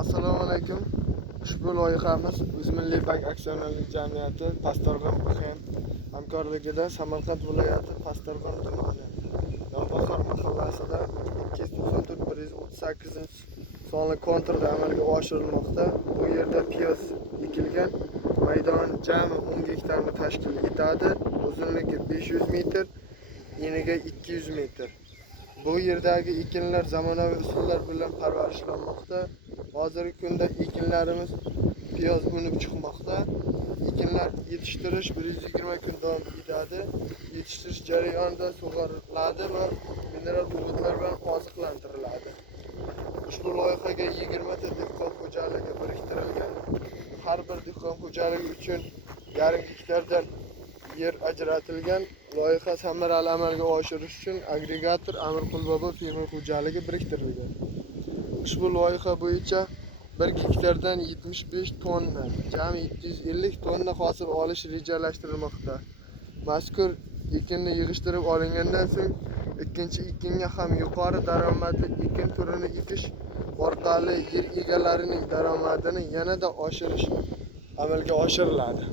Assalomu alaykum. Ushbu loyihamiz O'zmilliy bank aksionerlik jamiyati Pastorg'om BXM hamkorligida Samarqand viloyati Pastorg'om tumani Yonbosor mahallasida 294-138 sonli konturda amalga oshirilmoqda. Bu yerda piyoz ekilgan. Maydon jami 10 gektarni tashkil etadi. Uzunligi 500 metr, eniga 200 metr. Bu yerdagi ekinlar zamonaviy usullar bilan parvarishlanmoqda. Hozirgi kunda ekinlarimiz piyoz unib chiqmoqda. Ekinlar yetishtirish 120 kun davom etadi. Yetishtirish jarayonida sug'oriladi va mineral o'g'itlar bilan oziqlantiriladi. Ushbu loyihaga 20 ta dehqon xo'jaligi biriktirilgan. Har bir dehqon xo'jaligi uchun yarim gektardan yer ajratilgan. Loyiha samarali amalga oshirish uchun agregator Amirqulbobo fermer xo'jaligi biriktirilgan. Ushbu loyiha bo'yicha 1 gektardan 75 tonna, jami 750 tonna hosil olish rejalashtirilmoqda. Mazkur ekinni yig'ishtirib olingandan so'ng ikkinchi ekinga ham yuqori daromadli ekin turini ekish orqali yer egalarining daromadini yanada oshirish amalga oshiriladi.